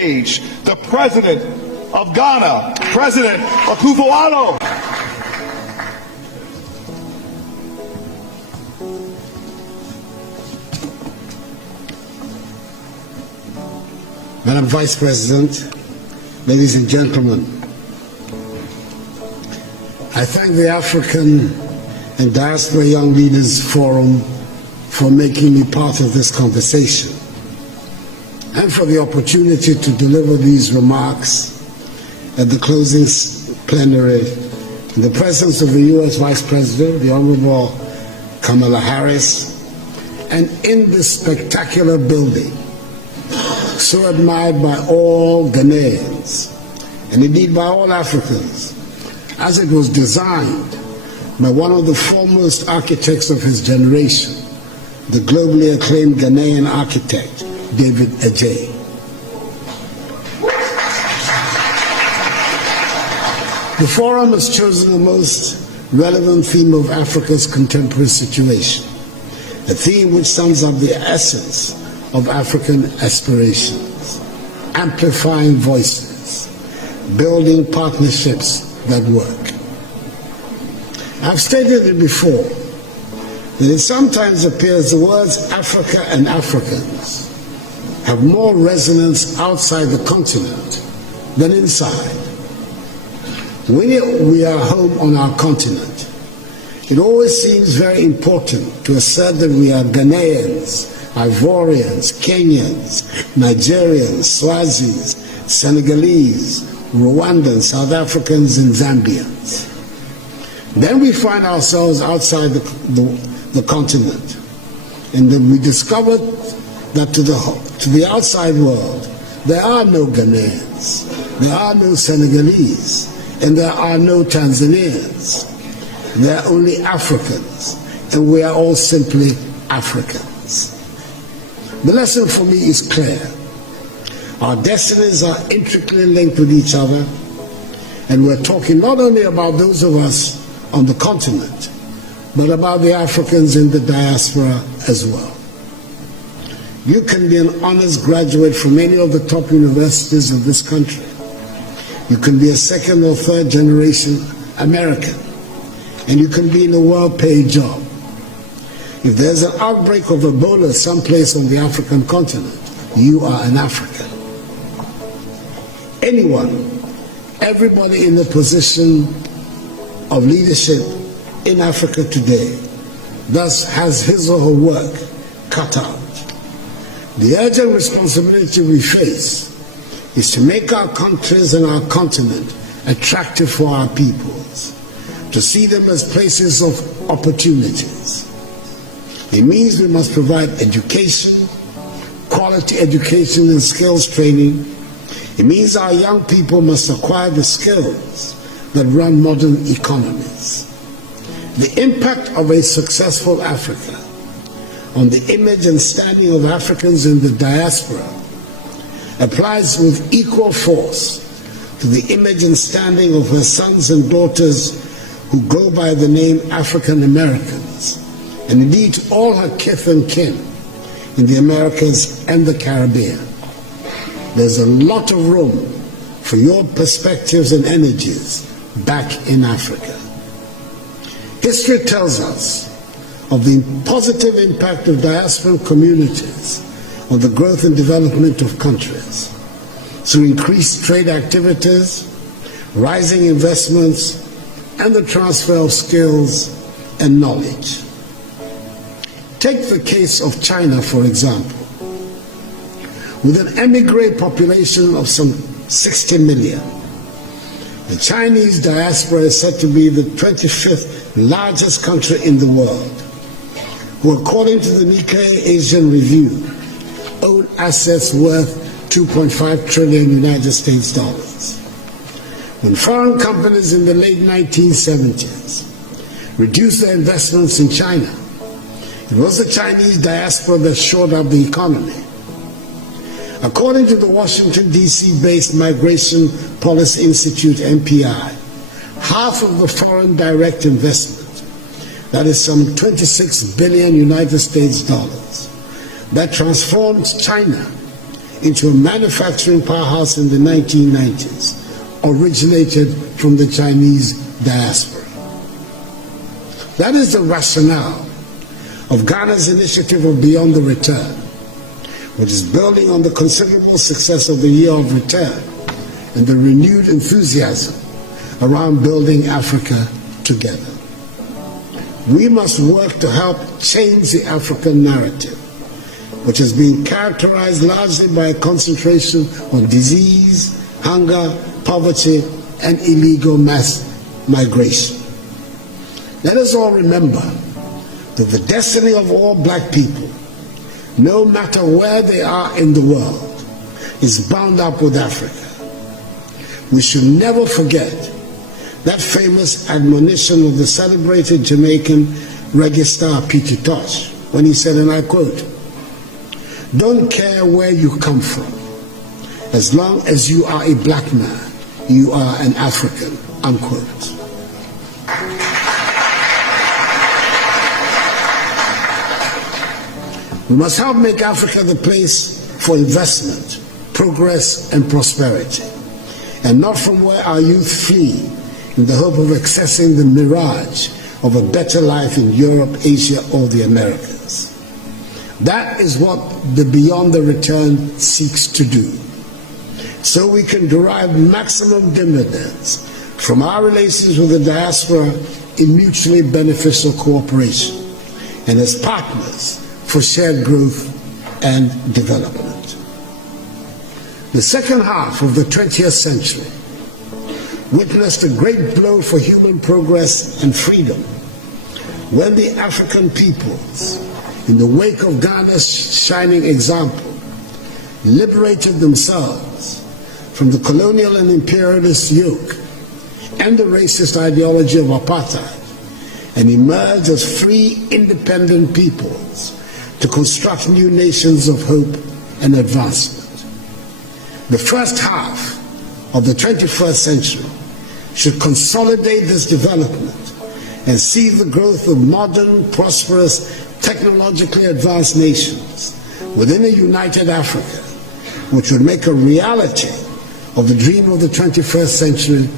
stage the President of Ghana, President Akuffo of Ghana. Madam Vice President, ladies and gentlemen, I thank the African and Diaspora Young Leaders Forum for making me part of this conversation and for the opportunity to deliver these remarks at the closing plenary in the presence of the U.S. Vice President, the Honorable Kamala Harris, and in this spectacular building, so admired by all Ghanaians, and indeed by all Africans, as it was designed by one of the foremost architects of his generation, the globally acclaimed Ghanaian architect, David Adjaye. The forum has chosen the most relevant theme of Africa's contemporary situation, a theme which sums up the essence of African aspirations: amplifying voices, building partnerships that work. I've stated it before, that it sometimes appears the words Africa and Africans have more resonance outside the continent than inside. When we are home on our continent, it always seems very important to assert that we are Ghanaians, Ivorians, Kenyans, Nigerians, Swazis, Senegalese, Rwandans, South Africans, and Zambians. Then we find ourselves outside the continent, and then we discovered that to the outside world, there are no Ghanaians, there are no Senegalese, and there are no Tanzanians. There are only Africans, and we are all simply Africans. The lesson for me is clear. Our destinies are intricately linked with each other, and we're talking not only about those of us on the continent, but about the Africans in the diaspora as well. You can be an honors graduate from any of the top universities of this country. You can be a second or third generation American, and you can be in a well-paid job. If there's an outbreak of Ebola someplace on the African continent, you are an African. Anyone, everybody in a position of leadership in Africa today thus has his or her work cut out. The urgent responsibility we face is to make our countries and our continent attractive for our peoples, to see them as places of opportunities. It means we must provide education, quality education and skills training. It means our young people must acquire the skills that run modern economies. The impact of a successful Africa on the image and standing of Africans in the diaspora applies with equal force to the image and standing of her sons and daughters who go by the name African Americans, and indeed to all her kith and kin in the Americas and the Caribbean. There's a lot of room for your perspectives and energies back in Africa. History tells us of the positive impact of diaspora communities on the growth and development of countries through increased trade activities, rising investments, and the transfer of skills and knowledge. Take the case of China, for example. With an emigre population of some 60 million, the Chinese diaspora is said to be the 25th largest country in the world, who, according to the Nikkei Asian Review, own assets worth 2.5 trillion United States dollars. When foreign companies in the late 1970s reduced their investments in China, it was the Chinese diaspora that shored up the economy. According to the Washington, D.C.-based Migration Policy Institute, MPI, half of the foreign direct investment, that is some 26 billion United States dollars, that transformed China into a manufacturing powerhouse in the 1990s originated from the Chinese diaspora. That is the rationale of Ghana's initiative of Beyond the Return, which is building on the considerable success of the Year of Return and the renewed enthusiasm around building Africa together. We must work to help change the African narrative, which has been characterized largely by a concentration on disease, hunger, poverty, and illegal mass migration. Let us all remember that the destiny of all black people, no matter where they are in the world, is bound up with Africa. We should never forget that famous admonition of the celebrated Jamaican reggae star Peter Tosh, when he said, and I quote, "Don't care where you come from, as long as you are a black man, you are an African," unquote. We must help make Africa the place for investment, progress, and prosperity, and not from where our youth flee in the hope of accessing the mirage of a better life in Europe, Asia, or the Americas. That is what the Beyond the Return seeks to do, so we can derive maximum dividends from our relations with the diaspora in mutually beneficial cooperation and as partners for shared growth and development. The second half of the 20th century witnessed a great blow for human progress and freedom when the African peoples, in the wake of Ghana's shining example, liberated themselves from the colonial and imperialist yoke and the racist ideology of apartheid and emerged as free, independent peoples to construct new nations of hope and advancement. The first half of the 21st century should consolidate this development and see the growth of modern, prosperous, technologically advanced nations within a united Africa, which would make a reality of the dream of the 21st century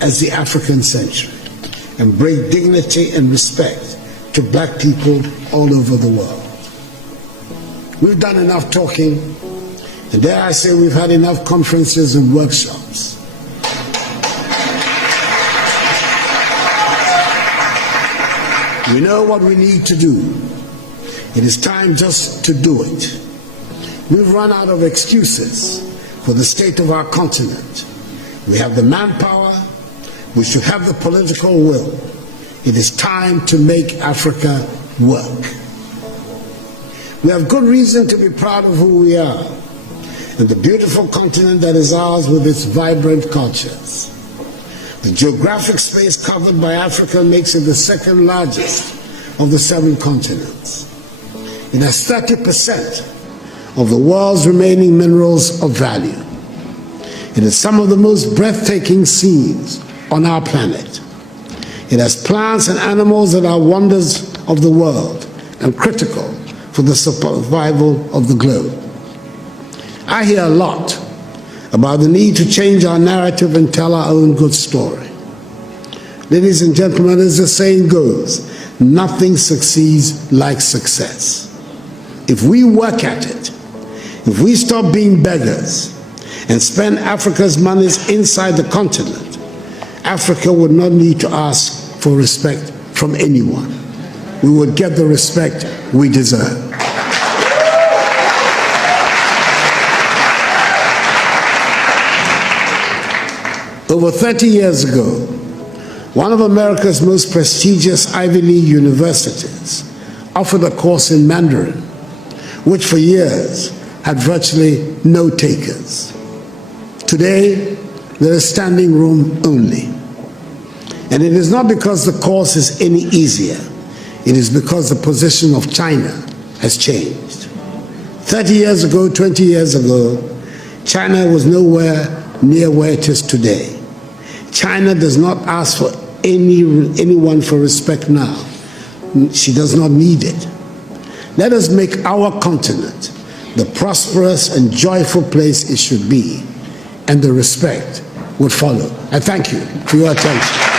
as the African century and bring dignity and respect to black people all over the world. We've done enough talking, and dare I say we've had enough conferences and workshops. We know what we need to do. It is time just to do it. We've run out of excuses for the state of our continent. We have the manpower, we should have the political will. It is time to make Africa work. We have good reason to be proud of who we are and the beautiful continent that is ours with its vibrant cultures. The geographic space covered by Africa makes it the second largest of the 7 continents. It has 30% of the world's remaining minerals of value. It has some of the most breathtaking scenes on our planet. It has plants and animals that are wonders of the world and critical for the survival of the globe. I hear a lot about the need to change our narrative and tell our own good story. Ladies and gentlemen, as the saying goes, nothing succeeds like success. If we work at it, if we stop being beggars and spend Africa's monies inside the continent, Africa would not need to ask for respect from anyone. We would get the respect we deserve. Over 30 years ago, one of America's most prestigious Ivy League universities offered a course in Mandarin, which for years had virtually no takers. Today, there is standing room only. And it is not because the course is any easier. It is because the position of China has changed. 30 years ago, 20 years ago, China was nowhere near where it is today. China does not ask for anyone for respect now. She does not need it. Let us make our continent the prosperous and joyful place it should be, and the respect would follow. I thank you for your attention.